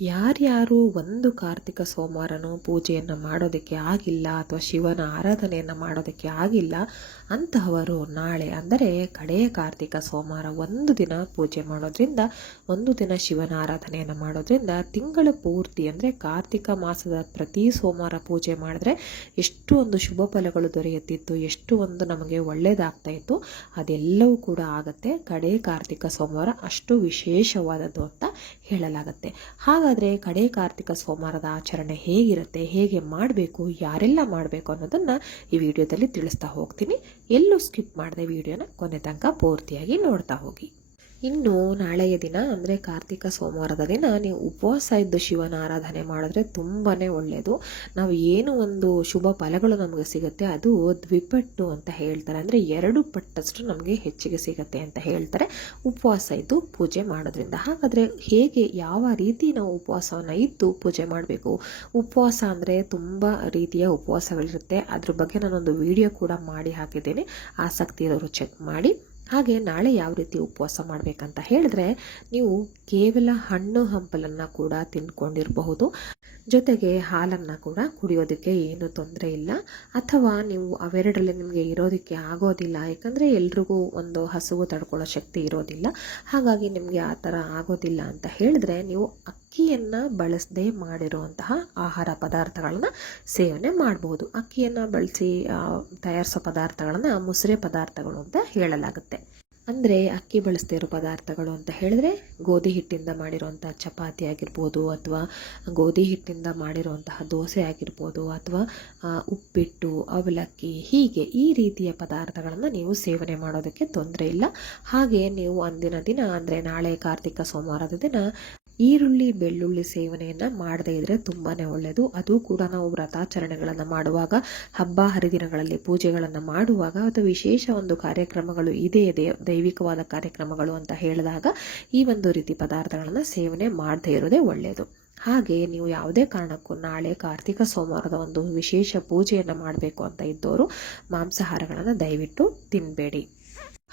ಯಾರ್ಯಾರು ಒಂದು ಕಾರ್ತಿಕ ಸೋಮವಾರನೂ ಪೂಜೆಯನ್ನು ಮಾಡೋದಕ್ಕೆ ಆಗಿಲ್ಲ ಅಥವಾ ಶಿವನ ಆರಾಧನೆಯನ್ನು ಮಾಡೋದಕ್ಕೆ ಆಗಿಲ್ಲ ಅಂತಹವರು ನಾಳೆ ಅಂದರೆ ಕಡೆಯ ಕಾರ್ತಿಕ ಸೋಮವಾರ ಒಂದು ದಿನ ಪೂಜೆ ಮಾಡೋದ್ರಿಂದ, ಒಂದು ದಿನ ಶಿವನ ಆರಾಧನೆಯನ್ನು ಮಾಡೋದ್ರಿಂದ ತಿಂಗಳ ಪೂರ್ತಿ ಅಂದರೆ ಕಾರ್ತಿಕ ಮಾಸದ ಪ್ರತಿ ಸೋಮವಾರ ಪೂಜೆ ಮಾಡಿದ್ರೆ ಎಷ್ಟು ಒಂದು ಶುಭ ಫಲಗಳು ದೊರೆಯುತ್ತಿತ್ತು, ಎಷ್ಟು ಒಂದು ನಮಗೆ ಒಳ್ಳೆಯದಾಗ್ತಾ ಇತ್ತು, ಅದೆಲ್ಲವೂ ಕೂಡ ಆಗುತ್ತೆ. ಕಡೆ ಕಾರ್ತಿಕ ಸೋಮವಾರ ಅಷ್ಟು ವಿಶೇಷವಾದದ್ದು ಅಂತ ಹೇಳಲಾಗುತ್ತೆ. ಹಾಗಾದರೆ ಕಡೆ ಕಾರ್ತಿಕ ಸೋಮವಾರದ ಆಚರಣೆ ಹೇಗಿರುತ್ತೆ, ಹೇಗೆ ಮಾಡಬೇಕು, ಯಾರೆಲ್ಲ ಮಾಡಬೇಕು ಅನ್ನೋದನ್ನು ಈ ವಿಡಿಯೋದಲ್ಲಿ ತಿಳಿಸ್ತಾ ಹೋಗ್ತೀನಿ. ಎಲ್ಲೂ ಸ್ಕಿಪ್ ಮಾಡದೆ ವಿಡಿಯೋನ ಕೊನೆ ತನಕ ಪೂರ್ತಿಯಾಗಿ ನೋಡ್ತಾ ಹೋಗಿ. ಇನ್ನು ನಾಳೆಯ ದಿನ ಅಂದರೆ ಕಾರ್ತಿಕ ಸೋಮವಾರದ ದಿನ ನೀವು ಉಪವಾಸ ಇದ್ದು ಶಿವನ ಆರಾಧನೆ ಮಾಡಿದ್ರೆ ತುಂಬಾ ಒಳ್ಳೆಯದು. ನಾವು ಏನು ಒಂದು ಶುಭ ಫಲಗಳು ನಮಗೆ ಸಿಗುತ್ತೆ ಅದು ದ್ವಿಪಟ್ಟು ಅಂತ ಹೇಳ್ತಾರೆ, ಅಂದರೆ 2 ಪಟ್ಟಷ್ಟು ನಮಗೆ ಹೆಚ್ಚಿಗೆ ಸಿಗುತ್ತೆ ಅಂತ ಹೇಳ್ತಾರೆ ಉಪವಾಸ ಇದ್ದು ಪೂಜೆ ಮಾಡೋದ್ರಿಂದ. ಹಾಗಾದರೆ ಹೇಗೆ, ಯಾವ ರೀತಿ ನಾವು ಉಪವಾಸವನ್ನು ಇದ್ದು ಪೂಜೆ ಮಾಡಬೇಕು? ಉಪವಾಸ ಅಂದರೆ ತುಂಬ ರೀತಿಯ ಉಪವಾಸಗಳಿರುತ್ತೆ, ಅದ್ರ ಬಗ್ಗೆ ನಾನೊಂದು ವಿಡಿಯೋ ಕೂಡ ಮಾಡಿ ಹಾಕಿದ್ದೇನೆ, ಆಸಕ್ತಿ ಇರೋರು ಚೆಕ್ ಮಾಡಿ. ಹಾಗೆ ನಾಳೆ ಯಾವ ರೀತಿ ಉಪವಾಸ ಮಾಡಬೇಕಂತ ಹೇಳಿದ್ರೆ, ನೀವು ಕೇವಲ ಹಣ್ಣು ಹಂಪಲನ್ನು ಕೂಡ ತಿಂದ್ಕೊಂಡಿರಬಹುದು, ಜೊತೆಗೆ ಹಾಲನ್ನು ಕೂಡ ಕುಡಿಯೋದಕ್ಕೆ ಏನು ತೊಂದರೆ ಇಲ್ಲ. ಅಥವಾ ನೀವು ಅವೆರಡರಲ್ಲಿ ನಿಮಗೆ ಇರೋದಕ್ಕೆ ಆಗೋದಿಲ್ಲ, ಯಾಕಂದರೆ ಎಲ್ರಿಗೂ ಒಂದು ಹಸುವು ತಡ್ಕೊಳ್ಳೋ ಶಕ್ತಿ ಇರೋದಿಲ್ಲ, ಹಾಗಾಗಿ ನಿಮಗೆ ಆ ಥರ ಆಗೋದಿಲ್ಲ ಅಂತ ಹೇಳಿದ್ರೆ ನೀವು ಅಕ್ಕಿಯನ್ನು ಬಳಸದೆ ಮಾಡಿರುವಂತಹ ಆಹಾರ ಪದಾರ್ಥಗಳನ್ನು ಸೇವನೆ ಮಾಡಬಹುದು. ಅಕ್ಕಿಯನ್ನು ಬಳಸಿ ತಯಾರಿಸೋ ಪದಾರ್ಥಗಳನ್ನು ಮುಸುರೆ ಪದಾರ್ಥಗಳು ಅಂತ ಹೇಳಲಾಗುತ್ತೆ. ಅಂದರೆ ಅಕ್ಕಿ ಬಳಸದೇ ಇರೋ ಪದಾರ್ಥಗಳು ಅಂತ ಹೇಳಿದ್ರೆ ಗೋಧಿ ಹಿಟ್ಟಿಂದ ಮಾಡಿರುವಂಥ ಚಪಾತಿ ಆಗಿರ್ಬೋದು, ಅಥವಾ ಗೋಧಿ ಹಿಟ್ಟಿಂದ ಮಾಡಿರುವಂತಹ ದೋಸೆ ಆಗಿರ್ಬೋದು, ಅಥವಾ ಉಪ್ಪಿಟ್ಟು, ಅವಲಕ್ಕಿ, ಹೀಗೆ ಈ ರೀತಿಯ ಪದಾರ್ಥಗಳನ್ನು ನೀವು ಸೇವನೆ ಮಾಡೋದಕ್ಕೆ ತೊಂದರೆ ಇಲ್ಲ. ಹಾಗೆ ನೀವು ಅಂದಿನ ದಿನ ಅಂದರೆ ನಾಳೆ ಕಾರ್ತಿಕ ಸೋಮವಾರದ ದಿನ ಈರುಳ್ಳಿ ಬೆಳ್ಳುಳ್ಳಿ ಸೇವನೆಯನ್ನು ಮಾಡದೇ ಇದ್ದರೆ ತುಂಬಾ ಒಳ್ಳೆಯದು. ಅದು ಕೂಡ ನಾವು ವ್ರತಾಚರಣೆಗಳನ್ನು ಮಾಡುವಾಗ, ಹಬ್ಬ ಹರಿದಿನಗಳಲ್ಲಿ ಪೂಜೆಗಳನ್ನು ಮಾಡುವಾಗ, ಅಥವಾ ವಿಶೇಷ ಒಂದು ಕಾರ್ಯಕ್ರಮಗಳು ಇದೆ ದೈವಿಕವಾದ ಕಾರ್ಯಕ್ರಮಗಳು ಅಂತ ಹೇಳಿದಾಗ ಈ ಒಂದು ರೀತಿ ಪದಾರ್ಥಗಳನ್ನು ಸೇವನೆ ಮಾಡದೇ ಇರೋದೇ ಒಳ್ಳೆಯದು. ಹಾಗೆ ನೀವು ಯಾವುದೇ ಕಾರಣಕ್ಕೂ ನಾಳೆ ಕಾರ್ತಿಕ ಸೋಮವಾರದ ಒಂದು ವಿಶೇಷ ಪೂಜೆಯನ್ನು ಮಾಡಬೇಕು ಅಂತ ಇದ್ದವರು ಮಾಂಸಾಹಾರಗಳನ್ನು ದಯವಿಟ್ಟು ತಿನ್ನಬೇಡಿ.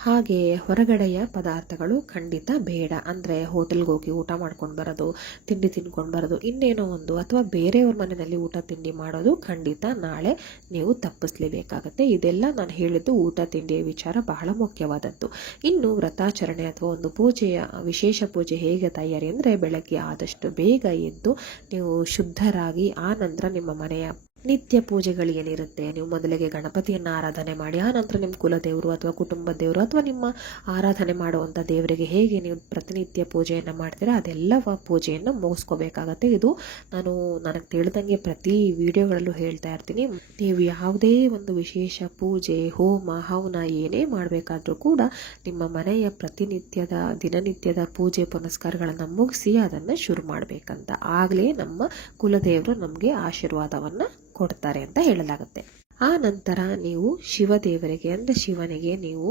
ಹಾಗೆ ಹೊರಗಡೆಯ ಪದಾರ್ಥಗಳು ಖಂಡಿತ ಬೇಡ. ಅಂದರೆ ಹೋಟೆಲ್ಗೆ ಹೋಗಿ ಊಟ ಮಾಡ್ಕೊಂಡು ಬರೋದು, ತಿಂಡಿ ತಿನ್ಕೊಂಡು ಬರೋದು, ಇನ್ನೇನೋ ಒಂದು, ಅಥವಾ ಬೇರೆಯವ್ರ ಮನೆಯಲ್ಲಿ ಊಟ ತಿಂಡಿ ಮಾಡೋದು ಖಂಡಿತ ನಾಳೆ ನೀವು ತಪ್ಪಿಸಲೇಬೇಕಾಗತ್ತೆ. ಇದೆಲ್ಲ ನಾನು ಹೇಳಿದ್ದು ಊಟ ತಿಂಡಿಯ ವಿಚಾರ ಬಹಳ ಮುಖ್ಯವಾದದ್ದು. ಇನ್ನು ವ್ರತಾಚರಣೆ ಅಥವಾ ಒಂದು ಪೂಜೆಯ ವಿಶೇಷ ಪೂಜೆ ಹೇಗೆ ತಯಾರಿ ಅಂದರೆ, ಬೆಳಗ್ಗೆ ಆದಷ್ಟು ಬೇಗ ಎದ್ದು ನೀವು ಶುದ್ಧರಾಗಿ ಆ ನಂತರ ನಿಮ್ಮ ಮನೆಯ ನಿತ್ಯ ಪೂಜೆಗಳು ಏನಿರುತ್ತೆ, ನೀವು ಮೊದಲಿಗೆ ಗಣಪತಿಯನ್ನು ಆರಾಧನೆ ಮಾಡಿ, ಆ ನಂತರ ನಿಮ್ಮ ಕುಲದೇವರು ಅಥವಾ ಕುಟುಂಬ ದೇವರು ಅಥವಾ ನಿಮ್ಮ ಆರಾಧನೆ ಮಾಡುವಂಥ ದೇವರಿಗೆ ಹೇಗೆ ನೀವು ಪ್ರತಿನಿತ್ಯ ಪೂಜೆಯನ್ನು ಮಾಡ್ತೀರಾ ಅದೆಲ್ಲ ಪೂಜೆಯನ್ನು ಮುಗಿಸ್ಕೋಬೇಕಾಗತ್ತೆ. ಇದು ನನಗೆ ತಿಳಿದಂಗೆ ಪ್ರತಿ ವಿಡಿಯೋಗಳಲ್ಲೂ ಹೇಳ್ತಾ ಇರ್ತೀನಿ. ನೀವು ಯಾವುದೇ ಒಂದು ವಿಶೇಷ ಪೂಜೆ, ಹೋಮ, ಹವನ ಏನೇ ಮಾಡಬೇಕಾದ್ರೂ ಕೂಡ ನಿಮ್ಮ ಮನೆಯ ಪ್ರತಿನಿತ್ಯದ ದಿನನಿತ್ಯದ ಪೂಜೆ ಪುನಸ್ಕಾರಗಳನ್ನು ಮುಗಿಸಿ ಅದನ್ನು ಶುರು ಮಾಡಬೇಕಂತ. ಆಗಲೇ ನಮ್ಮ ಕುಲದೇವರು ನಮಗೆ ಆಶೀರ್ವಾದವನ್ನು ಕೊಡ್ತಾರೆ ಅಂತ ಹೇಳಲಾಗುತ್ತೆ. ಆ ನಂತರ ನೀವು ಶಿವದೇವರಿಗೆ ಅಂದರೆ ಶಿವನಿಗೆ ನೀವು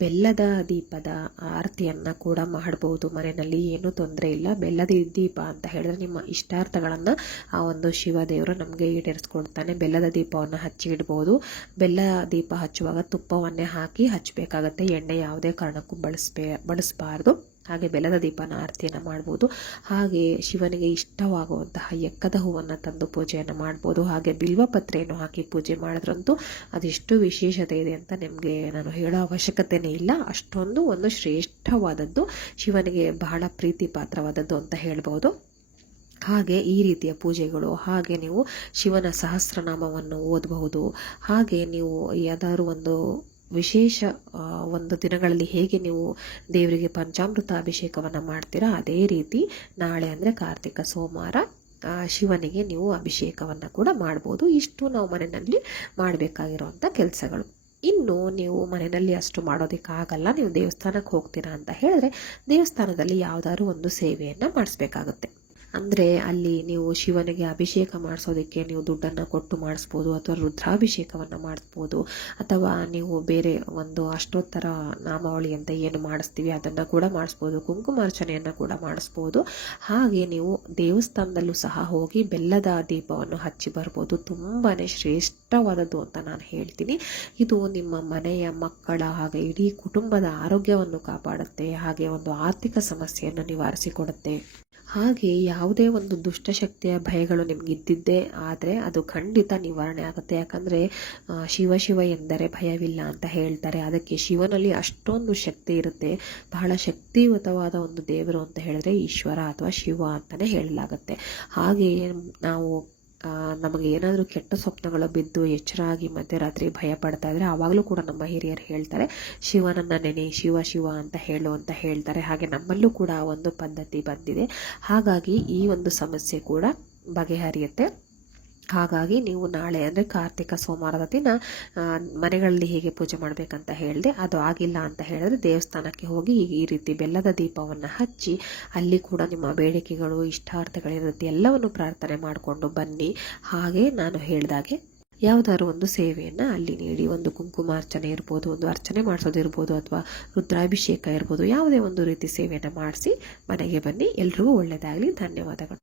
ಬೆಲ್ಲದ ದೀಪದ ಆರತಿಯನ್ನು ಕೂಡ ಮಾಡ್ಬೋದು. ಮನೆಯಲ್ಲಿ ಏನೂ ತೊಂದರೆ ಇಲ್ಲ. ಬೆಲ್ಲದ ದೀಪ ಅಂತ ಹೇಳಿದ್ರೆ ನಿಮ್ಮ ಇಷ್ಟಾರ್ಥಗಳನ್ನು ಆ ಒಂದು ಶಿವದೇವರು ನಮಗೆ ಈಡೇರಿಸ್ಕೊಡ್ತಾನೆ. ಬೆಲ್ಲದ ದೀಪವನ್ನು ಹಚ್ಚಿ ಇಡ್ಬೋದು. ಬೆಲ್ಲ ದೀಪ ಹಚ್ಚುವಾಗ ತುಪ್ಪವನ್ನೇ ಹಾಕಿ ಹಚ್ಚಬೇಕಾಗತ್ತೆ, ಎಣ್ಣೆ ಯಾವುದೇ ಕಾರಣಕ್ಕೂ ಬಳಸಬಾರ್ದು. ಹಾಗೆ ಬೆಲ್ಲದ ದೀಪನ ಆರತಿಯನ್ನು ಮಾಡ್ಬೋದು. ಹಾಗೆ ಶಿವನಿಗೆ ಇಷ್ಟವಾಗುವಂತಹ ಎಕ್ಕದ ಹೂವನ್ನು ತಂದು ಪೂಜೆಯನ್ನು ಮಾಡ್ಬೋದು. ಹಾಗೆ ಬಿಲ್ವಪತ್ರೆಯನ್ನು ಹಾಕಿ ಪೂಜೆ ಮಾಡಿದ್ರಂತೂ ಅದೆಷ್ಟು ವಿಶೇಷತೆ ಇದೆ ಅಂತ ನಿಮಗೆ ನಾನು ಹೇಳೋ ಅವಶ್ಯಕತೆಯೇ ಇಲ್ಲ. ಅಷ್ಟೊಂದು ಒಂದು ಶ್ರೇಷ್ಠವಾದದ್ದು, ಶಿವನಿಗೆ ಬಹಳ ಪ್ರೀತಿ ಪಾತ್ರವಾದದ್ದು ಅಂತ ಹೇಳ್ಬೋದು. ಹಾಗೆ ಈ ರೀತಿಯ ಪೂಜೆಗಳು, ಹಾಗೆ ನೀವು ಶಿವನ ಸಹಸ್ರನಾಮವನ್ನು ಓದಬಹುದು. ಹಾಗೆ ನೀವು ಯಾವ್ದಾದ್ರು ಒಂದು ವಿಶೇಷ ಒಂದು ದಿನಗಳಲ್ಲಿ ಹೇಗೆ ನೀವು ದೇವರಿಗೆ ಪಂಚಾಮೃತ ಅಭಿಷೇಕವನ್ನು ಮಾಡ್ತೀರಾ ಅದೇ ರೀತಿ ನಾಳೆ ಅಂದರೆ ಕಾರ್ತಿಕ ಸೋಮವಾರ ಶಿವನಿಗೆ ನೀವು ಅಭಿಷೇಕವನ್ನು ಕೂಡ ಮಾಡ್ಬೋದು. ಇಷ್ಟು ನಾವು ಮನೆಯಲ್ಲಿ ಮಾಡಬೇಕಾಗಿರುವಂಥ ಕೆಲಸಗಳು. ಇನ್ನು ನೀವು ಮನೆಯಲ್ಲಿ ಅಷ್ಟು ಮಾಡೋದಕ್ಕಾಗಲ್ಲ, ನೀವು ದೇವಸ್ಥಾನಕ್ಕೆ ಹೋಗ್ತೀರಾ ಅಂತ ಹೇಳಿದ್ರೆ ದೇವಸ್ಥಾನದಲ್ಲಿ ಯಾವುದಾದ್ರು ಒಂದು ಸೇವೆಯನ್ನು ಮಾಡಿಸ್ಬೇಕಾಗುತ್ತೆ. ಅಂದರೆ ಅಲ್ಲಿ ನೀವು ಶಿವನಿಗೆ ಅಭಿಷೇಕ ಮಾಡಿಸೋದಕ್ಕೆ ನೀವು ದುಡ್ಡನ್ನು ಕೊಟ್ಟು ಮಾಡಿಸ್ಬೋದು, ಅಥವಾ ರುದ್ರಾಭಿಷೇಕವನ್ನು ಮಾಡಿಸ್ಬೋದು, ಅಥವಾ ನೀವು ಬೇರೆ ಒಂದು ಅಷ್ಟೋತ್ತರ ನಾಮಾವಳಿ ಅಂತ ಏನು ಮಾಡಿಸ್ತೀವಿ ಅದನ್ನು ಕೂಡ ಮಾಡಿಸ್ಬೋದು, ಕುಂಕುಮಾರ್ಚನೆಯನ್ನು ಕೂಡ ಮಾಡಿಸ್ಬೋದು. ಹಾಗೆ ನೀವು ದೇವಸ್ಥಾನದಲ್ಲೂ ಸಹ ಹೋಗಿ ಬೆಲ್ಲದ ದೀಪವನ್ನು ಹಚ್ಚಿ ಬರ್ಬೋದು. ತುಂಬಾ ಶ್ರೇಷ್ಠವಾದದ್ದು ಅಂತ ನಾನು ಹೇಳ್ತೀನಿ. ಇದು ನಿಮ್ಮ ಮನೆಯ ಮಕ್ಕಳ ಹಾಗೆ ಇಡೀ ಕುಟುಂಬದ ಆರೋಗ್ಯವನ್ನು ಕಾಪಾಡುತ್ತೆ, ಹಾಗೆ ಒಂದು ಆರ್ಥಿಕ ಸಮಸ್ಯೆಯನ್ನು ನಿವಾರಿಸಿಕೊಡುತ್ತೆ. ಹಾಗೆ ಯಾವುದೇ ಒಂದು ದುಷ್ಟಶಕ್ತಿಯ ಭಯಗಳು ನಿಮಗಿದ್ದಿದ್ದೇ ಆದರೆ ಅದು ಖಂಡಿತ ನಿವಾರಣೆ ಆಗುತ್ತೆ. ಯಾಕಂದರೆ ಶಿವ ಎಂದರೆ ಭಯವಿಲ್ಲ ಅಂತ ಹೇಳ್ತಾರೆ. ಅದಕ್ಕೆ ಶಿವನಲ್ಲಿ ಅಷ್ಟೊಂದು ಶಕ್ತಿ ಇರುತ್ತೆ. ಬಹಳ ಶಕ್ತಿಯುತವಾದ ಒಂದು ದೇವರು ಅಂತ ಹೇಳಿದ್ರೆ ಈಶ್ವರ ಅಥವಾ ಶಿವ ಅಂತಲೇ ಹೇಳಲಾಗುತ್ತೆ. ಹಾಗೆಯೇ ನಾವು ನಮಗೆ ಏನಾದರೂ ಕೆಟ್ಟ ಸ್ವಪ್ನಗಳು ಬಿದ್ದು ಎಚ್ಚರಾಗಿ ಮಧ್ಯರಾತ್ರಿ ಭಯ ಪಡ್ತಾ ಇದ್ದರೆ ಆವಾಗಲೂ ಕೂಡ ನಮ್ಮ ಹಿರಿಯರು ಹೇಳ್ತಾರೆ, ಶಿವನನ್ನು ನೆನೆ, ಶಿವ ಅಂತ ಹೇಳು ಅಂತ ಹೇಳ್ತಾರೆ. ಹಾಗೆ ನಮ್ಮಲ್ಲೂ ಕೂಡ ಒಂದು ಪದ್ಧತಿ ಬಂದಿದೆ. ಹಾಗಾಗಿ ಈ ಒಂದು ಸಮಸ್ಯೆ ಕೂಡ ಬಗೆಹರಿಯುತ್ತೆ. ಹಾಗಾಗಿ ನೀವು ನಾಳೆ ಅಂದರೆ ಕಾರ್ತಿಕ ಸೋಮವಾರದ ದಿನ ಮನೆಗಳಲ್ಲಿ ಹೇಗೆ ಪೂಜೆ ಮಾಡಬೇಕಂತ ಹೇಳಿದೆ, ಅದು ಆಗಿಲ್ಲ ಅಂತ ಹೇಳಿದ್ರೆ ದೇವಸ್ಥಾನಕ್ಕೆ ಹೋಗಿ ಈ ರೀತಿ ಬೆಲ್ಲದ ದೀಪವನ್ನು ಹಚ್ಚಿ ಅಲ್ಲಿ ಕೂಡ ನಿಮ್ಮ ಬೇಡಿಕೆಗಳು ಇಷ್ಟಾರ್ಥಗಳಿರುತ್ತೆ ಎಲ್ಲವನ್ನು ಪ್ರಾರ್ಥನೆ ಮಾಡಿಕೊಂಡು ಬನ್ನಿ. ಹಾಗೆ ನಾನು ಹೇಳಿದಾಗೆ ಯಾವುದಾದ್ರು ಒಂದು ಸೇವೆಯನ್ನು ಅಲ್ಲಿ ನೀಡಿ, ಒಂದು ಕುಂಕುಮಾರ್ಚನೆ ಇರ್ಬೋದು, ಒಂದು ಅರ್ಚನೆ ಮಾಡಿಸೋದಿರ್ಬೋದು, ಅಥವಾ ರುದ್ರಾಭಿಷೇಕ ಇರ್ಬೋದು, ಯಾವುದೇ ಒಂದು ರೀತಿ ಸೇವೆಯನ್ನು ಮಾಡಿಸಿ ಮನೆಗೆ ಬನ್ನಿ. ಎಲ್ರಿಗೂ ಒಳ್ಳೆಯದಾಗಲಿ. ಧನ್ಯವಾದಗಳು.